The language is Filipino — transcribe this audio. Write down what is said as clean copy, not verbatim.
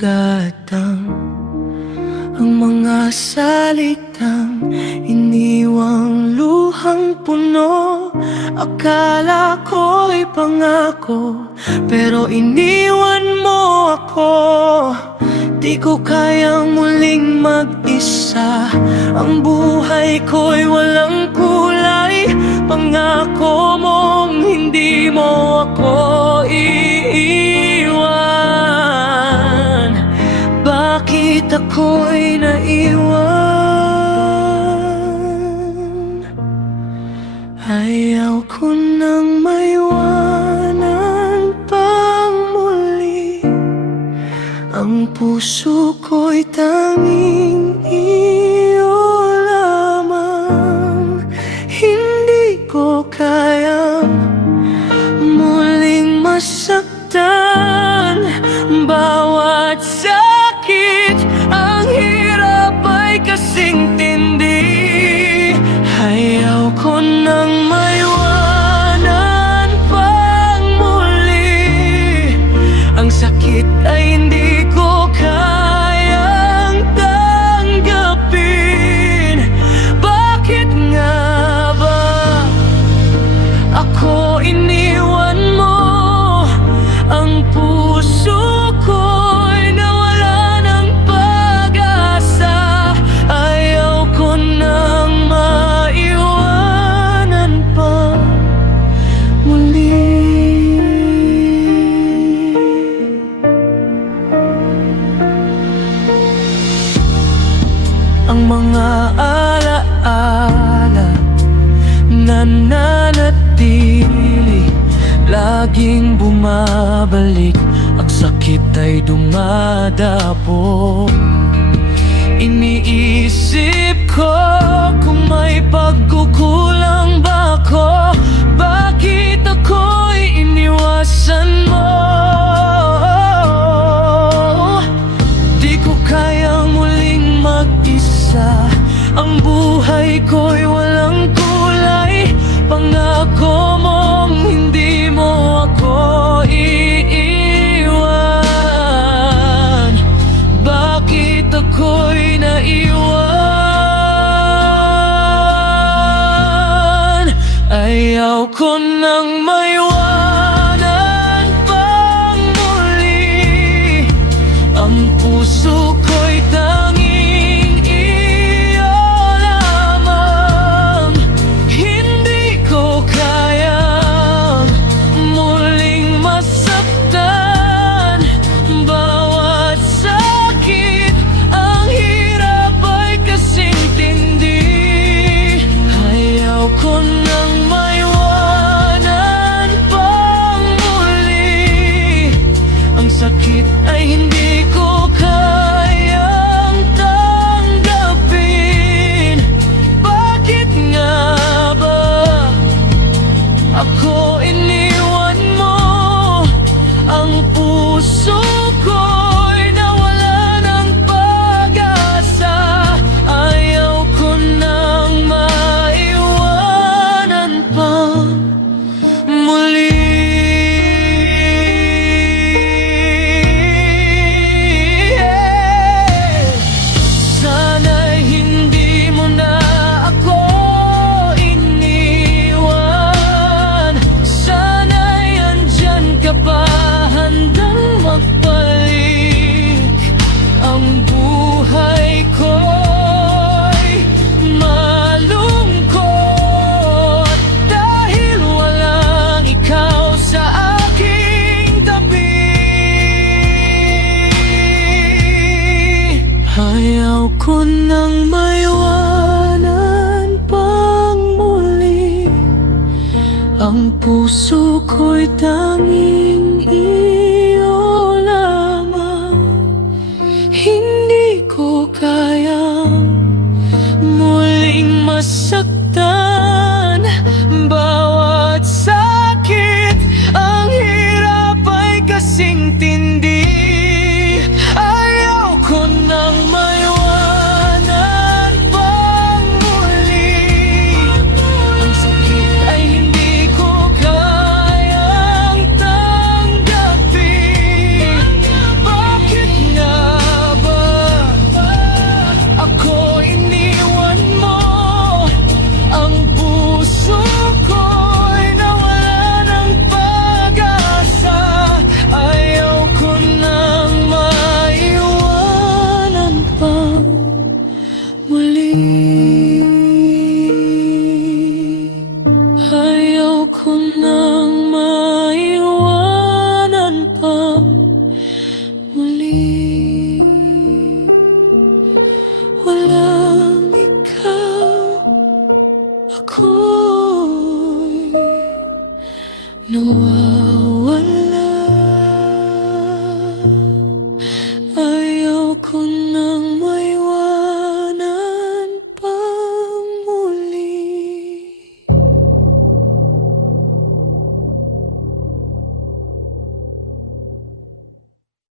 sugatan. Ang mga salitang iniwang luhang puno, akala ko'y pangako, pero iniwan mo ako. Di ko kayang muling mag-isa, ang buhay ko'y walang kulay. Pangako mong hindi mo ako iiwan. Bakit ako'y naiwan? Ayaw ko nang maiwanan pang muli. Ang puso ko'y tanging iyo lamang. Hindi ko kayang muling masaktan. Bawat sakit, ang hirap ay kasing tindi. Ayaw ko nang maiwanan pang muli. Ang sakit ay hindi ko kayang tanggapin. Bakit nga ba ako iniwan mo? Ang puso ko'y nawala ng pag-asa. Ayaw ko nang maiwanan pa muli. Ang mga alaala nananatili, laging bumabalik. Ang sakit ay dumadapo. Iniisip ko kung may pagkukulang ba ako. Bakit ako'y iniwasan mo? Di ko kayang muling mag-isa, ang buhay ko'y walang kulay. Pangako mong hindi mo ako iiwan. Bakit ako'y naiwan? Ayaw ko nang maiwanan pang muli. Ang puso ko'y tanging iyo lamang. Hindi ko kayang muling masaktan. Bawat sakit, ang hirap ay kasing tindi. Ayaw ko nang maiwanan pang muli. Ang sakit ay hindi ko kayang tanggapin. Bakit nga ba ako iniwan mo? Ang puso ko'y nawala ng pag-asa. Ayaw ko nang maiwanan pa muli. Sana'y hindi mo na ako iniwan. Sana'y andyan ka pa, handang magbalik. Ang buhay ko'y malungkot dahil walang ikaw sa aking tabi. Ayaw ko nang maiwanan pang muli. Ang puso ko'y tanging iyo lamang. Hindi ko kayang muling masaktan. Bawat sakit, ang hirap ay kasing tindi. Ayaw ko nang maiwanan pang muli. Ang sakit ay hindi ko kayang tanggapin. ako'y nawawala.